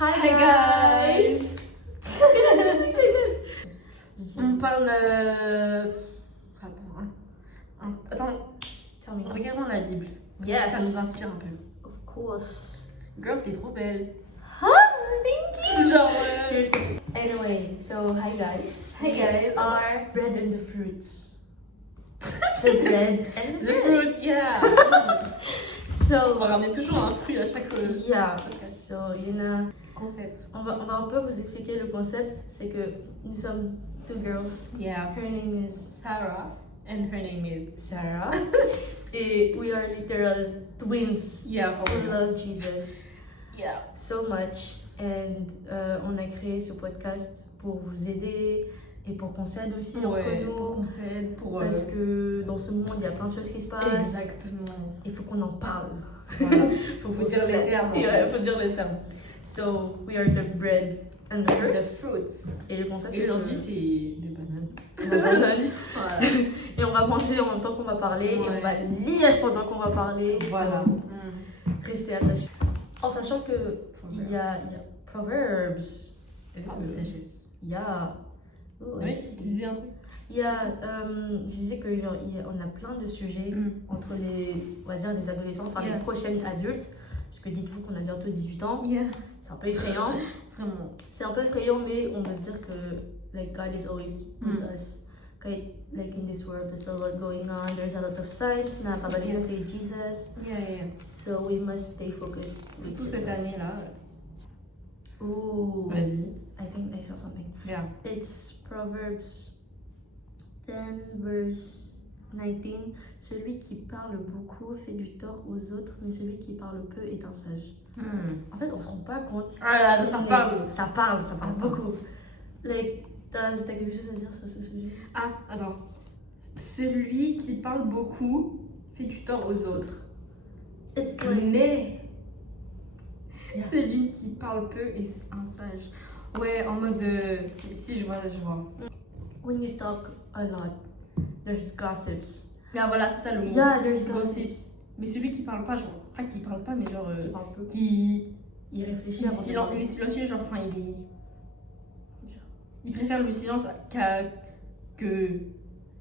Hi guys! On parle. Attends. Regardons la Bible. Yes. Ça nous inspire un peu. Of course. Girl, t'es trop belle. Thank you. Genre. Anyway, so hi guys. Hi guys. Our bread and the fruits. The bread and the The fruits. fruits, yeah! On So va ramener toujours un fruit à chaque yeah. So concept. on va un peu vous expliquer le concept. C'est que nous sommes two girls. Yeah. Her name is Sarah, and her name is. Sarah. Et we are literal twins. Yeah, for We real. love Jesus Yeah. so much. And on a créé ce podcast pour vous aider et pour qu'on s'aide aussi Ouais, entre nous. pour qu'on s'aide, pour. Parce que dans ce monde, il y a plein de choses qui se passent. Exactement. Il faut qu'on en parle. Voilà. Faut Faut dire les s'aider. termes. Ouais, faut dire les termes. So, we are the bread and the The fruits. fruits. Et le concept, Et c'est aujourd'hui, que- c'est des bananes. Des bananes. Voilà. Et on va manger en même temps qu'on va parler. Et Ouais. on va lire pendant qu'on va parler. Voilà. So, restez attachés. En sachant que il y a Proverbs. Parle de sagesse. Il y a... Oui, tu disais un truc. Il y a, je disais que genre, on a plein de sujets entre les, on va dire, les adolescents, enfin Yeah. les prochaines adultes, parce que dites-vous qu'on a bientôt 18 ans, Yeah. c'est un peu effrayant, Vraiment. c'est un peu effrayant, mais on peut se dire que like God is always with us. Okay, like in this world, there's a lot going on, there's a lot of signs, na pas Yeah. say Jesus, Yeah, yeah. so we must stay focused with Surtout Jesus. cette année-là. Ooh, Vas-y. I think I saw something. Yeah. It's Proverbs 10 verse 19. Celui qui parle beaucoup fait du tort aux autres, mais celui qui parle peu est un sage. En fait, on se rend pas compte. Ah là, ça mais parle. Ça parle Attends. beaucoup. Like, t'as quelque chose à dire sur ce sujet? Ah, attends. Celui qui parle beaucoup fait du tort aux autres. It's like, Mais Yeah. celui qui parle peu est un sage. Ouais, en mode. Si, je vois. when you talk a lot, there's gossips. Ah, voilà, c'est ça le mot. Yeah, there's Gossip. gossips. Mais celui qui parle pas, genre. Pas qui parle pas, mais genre. Qui parle peu. Qui. Il réfléchit Il avant de parler. est silencieux, genre. Enfin, il est. Comment dire, il préfère le silence que.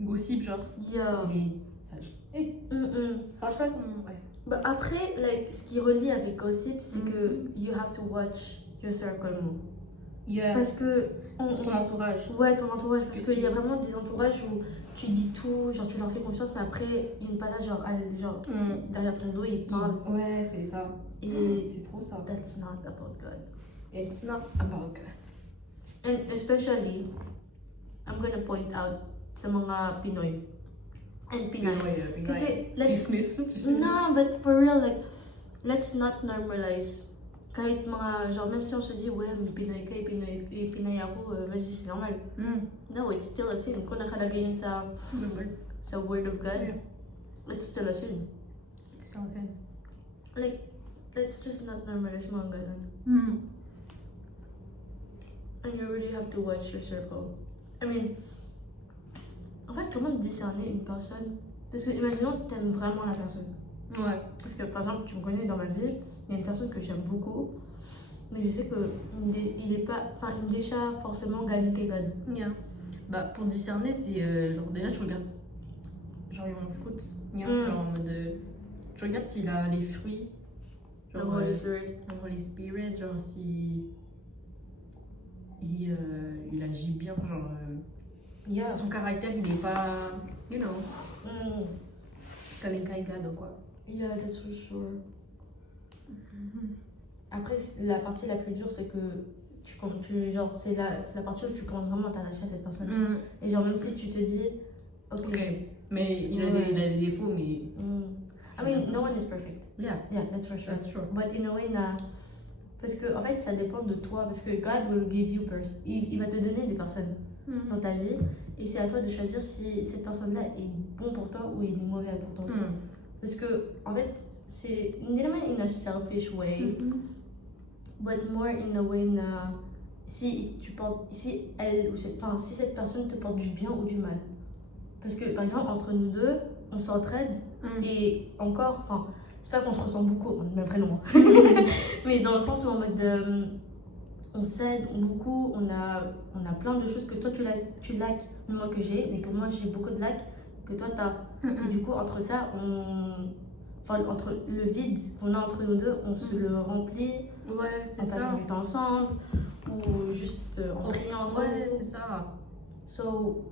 Gossip, genre. Yeah. Il est sage. Enfin, je sais pas comment. Ouais. Bah après, like, ce qui relie avec gossip, c'est Mhm. que you have to watch your circle more. Yeah. Parce que Ton entourage. ouais, ton entourage, parce Que qu'il y a si- vraiment des entourages où tu dis tout, genre tu leur fais confiance, mais après ils n'est pas là, genre, derrière ton dos, ils parlent. Ouais, c'est ça. Et C'est trop ça. that's not about God. It's not about God. And especially, I'm gonna point out sa mga Pinoy. And Pinay. Kasi let's... No, but for real, like, let's not normalize. Kahit mga, genre, même si on se dit, ouais, mais Pinoy ka, Pinay ako, vas-y, c'est normal. No, it's still a sin. Kung nakalagay yun sa word of God, it's still a sin. Like, let's just not normalize mga ganun. And you really have to watch your circle. I mean, en fait, comment discerner une personne? Parce que, imaginons que t'aimes vraiment la personne. Ouais. Parce que, par exemple, tu me connais dans ma vie, il y a une personne que j'aime beaucoup, mais je sais que il est pas, enfin, il me déchire forcément Gali Kegan. Yeah. Bah, pour discerner, c'est genre déjà tu regardes. Genre, ils vont foot. Genre en mode. Tu regardes s'il a les fruits. The Genre, Holy Spirit. le Holy Spirit, genre si. Il agit bien, genre. Yeah. Si son caractère il est pas. You know. Kalikaigan ou quoi. Yeah, that's for sure. Après, la partie la plus dure, c'est que genre, c'est la partie où tu commences vraiment à t'attacher à cette personne. Et genre, même si tu te dis, ok. Ok. Mais il a des défauts, mais. I mean, no one is perfect. Yeah, Yeah, that's for sure. that's true. But in a way, parce que, en fait, ça dépend de toi. Parce que God will give you il va te donner des personnes dans ta vie. Et c'est à toi de choisir si cette personne-là est bon pour toi ou il est mauvais pour toi. Parce que, en fait, c'est not in a selfish way, but more in a way si cette personne te porte du bien ou du mal. Parce que, par exemple, entre nous deux, on s'entraide et encore, enfin, c'est pas qu'on se ressemble beaucoup, on a le même prénom, mais dans le sens où en mode, on s'aide beaucoup, on a plein de choses que toi tu lacks, mais moi que j'ai, mais que moi j'ai beaucoup de lacks que toi t'as. Et du coup, entre ça, entre le vide qu'on a entre nous deux, on se le remplit Ouais, c'est en ça. passant du temps ensemble ou juste en priant ensemble. Ouais, c'est ça. So,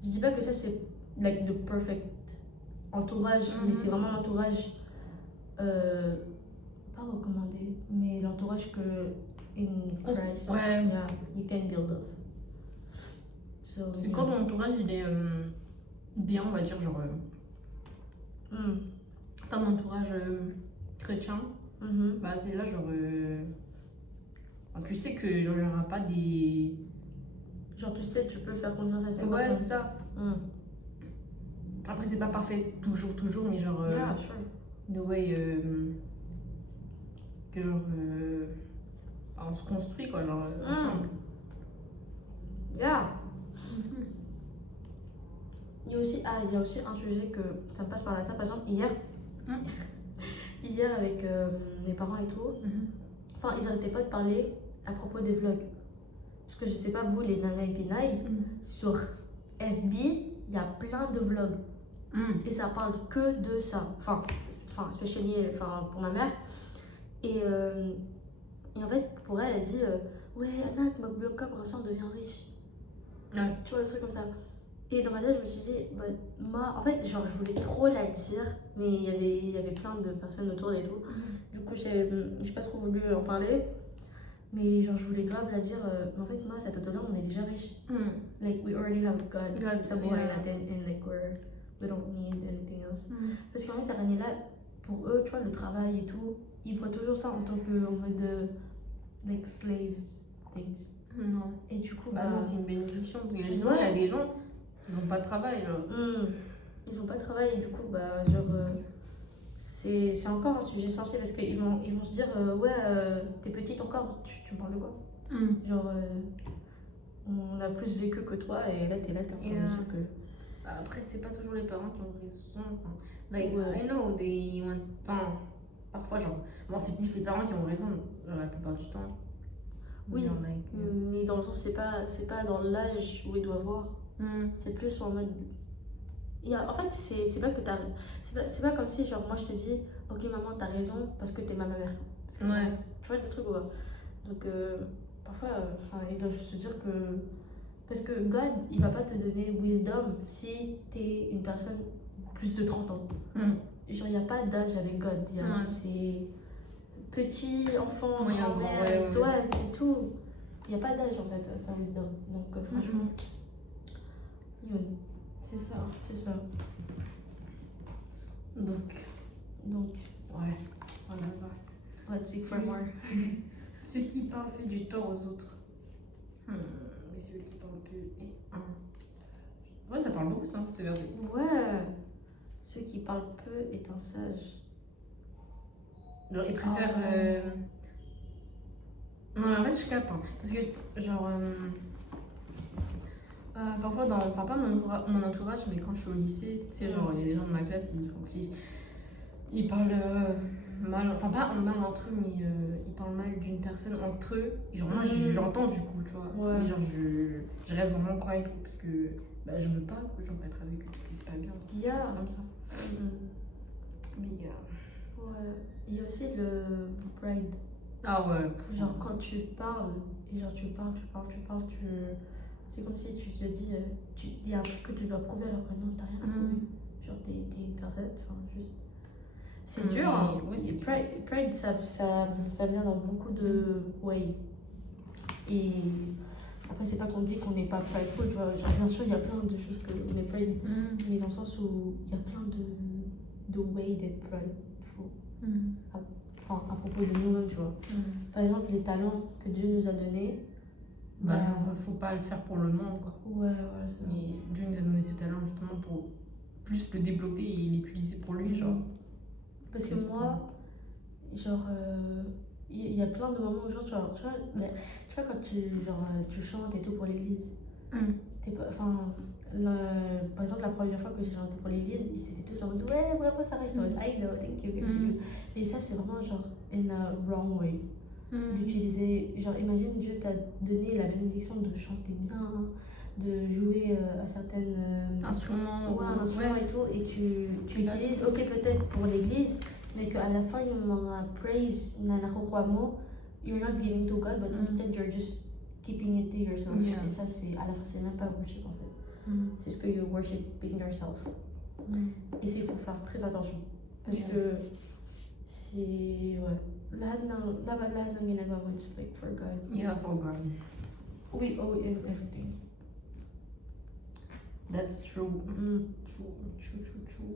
je dis pas que ça c'est like the perfect entourage, mais c'est vraiment l'entourage pas recommandé, mais l'entourage que in Christ, Ouais. yeah, you can build up. So, C'est yeah. quand ton entourage il est bien, on va dire, genre. T'as un entourage chrétien, bah c'est là, genre. Tu sais que genre, il n'y aura pas des. Genre, tu sais, tu peux faire confiance à cette Ouais, personne. c'est ça. Après, c'est pas parfait toujours, mais genre. Yeah, sure. The way. Que genre. On se construit, quoi, genre, ensemble. Yeah. Il y a aussi un sujet que ça me passe par la tête, par exemple, hier avec mes parents et tout, enfin, ils arrêtaient pas de parler à propos des vlogs. Parce que je sais pas, vous, les nanas et pinailles, sur FB, il y a plein de vlogs. Et ça parle que de ça. Enfin especially pour ma mère. Et en fait, pour elle, elle dit ouais, Anna, ma vlog comme ça, on devient riche. Ouais. Tu vois, le truc comme ça. Et dans ma tête, je me suis dit, bah, moi, en fait, genre, je voulais trop la dire, mais il y avait plein de personnes autour et tout. Du coup, j'ai pas trop voulu en parler. Mais genre, je voulais grave la dire, mais en fait, moi, cette auto-là, on est déjà riche. Like, we already have God, and like, we don't need anything else. Parce qu'en fait, cette année-là, pour eux, tu vois, le travail et tout, ils voient toujours ça en tant que, en mode, like, slaves things. Non. Et du coup, Bah non, c'est une bénédiction. Parce que il y a des gens, ils n'ont pas de travail, genre. Ils ont pas de travail, et du coup, bah, genre, c'est encore un sujet sensible parce qu'ils vont se dire, ouais, t'es petite encore, tu me parles de quoi? Genre, on a plus vécu que toi, et là, t'es en train de dire que. Après, c'est pas toujours les parents qui ont raison. Like, I know, parfois, genre, bon, c'est plus les parents qui ont raison, genre, la plupart du temps. Oui, mais dans le sens, c'est pas dans l'âge où ils doivent voir. C'est plus en mode. En fait, c'est pas que t'as. C'est pas comme si, genre, moi je te dis, ok, maman, t'as raison parce que t'es ma mère. Parce que tu vois le truc ou pas? Donc, parfois, ils doivent se dire que. Parce que God, il va pas te donner wisdom si t'es une personne plus de 30 ans. Genre, il n'y a pas d'âge avec God. C'est petit, enfant, grand-mère, toi, c'est tout. Il n'y a pas d'âge en fait, sans wisdom. Donc, franchement, c'est ça. C'est ça. Donc, ouais, voilà. What's it for more? Ceux qui parlent fait du tort aux autres. Mais celui qui parle peu est un sage. Ouais, ça parle beaucoup, ça, c'est verset. Ouais. Ceux qui parlent peu est un sage. Genre, ils préfèrent. Non, mais en fait, je capte. Hein, parce que, genre. Parfois, enfin, pas mon entourage, mais quand je suis au lycée, tu sais, genre, il y a des gens de ma classe, ils parlent mal, enfin, pas mal entre eux, mais ils parlent mal d'une personne entre eux. Et genre, moi, j'entends du coup, tu vois. Ouais. Mais genre, je reste dans mon coin et tout, parce que je veux pas que j'en être avec eux, parce que c'est pas bien. Il y a. Comme ça. Mais ouais. Il y a aussi le pride. Ah ouais. Genre, quand tu parles, et genre, tu parles, c'est comme si tu te dis, il y a un truc que tu dois prouver alors que non, t'as rien à prouver. Genre, t'es une personne, enfin, juste. C'est dur, hein. Oui, Pride, ça vient dans beaucoup de ways. Et après, c'est pas qu'on dit qu'on n'est pas prideful, tu vois. Genre, bien sûr, il y a plein de choses qu'on est pride, mais dans le sens où il y a plein de ways d'être prideful. Enfin, à propos de nous-mêmes, tu vois. Par exemple, les talents que Dieu nous a donnés. Faut pas le faire pour le monde, quoi. Ouais, voilà, c'est ça. Mais Dieu nous a donné ces talents justement pour plus le développer et l'utiliser pour lui, genre. Parce que moi, genre, il y a plein de moments où, genre, tu vois quand tu chantes et tout pour l'église. Par exemple, la première fois que j'ai chanté pour l'église, ils étaient tous en mode ouais, bravo Sarah, je t'en mode I know, thank you. Et ça, c'est vraiment genre in a wrong way. d'utiliser, genre imagine Dieu t'a donné la bénédiction de chanter bien, de jouer à certaines instruments, ouais, un instrument et tout, et tu utilises, ok peut-être pour l'église, mais qu'à la fin il y a praise, you're not giving to God, but instead you're just keeping it to yourself. Yeah. Et ça c'est, à la fin c'est même pas worship en fait, c'est ce que you're worshiping yourself. Et c'est faut faire très attention, parce que c'est, ouais, lahat ng ginagawa mo, it's like for God. Yeah, for God. We owe him everything. That's true. Mm. True.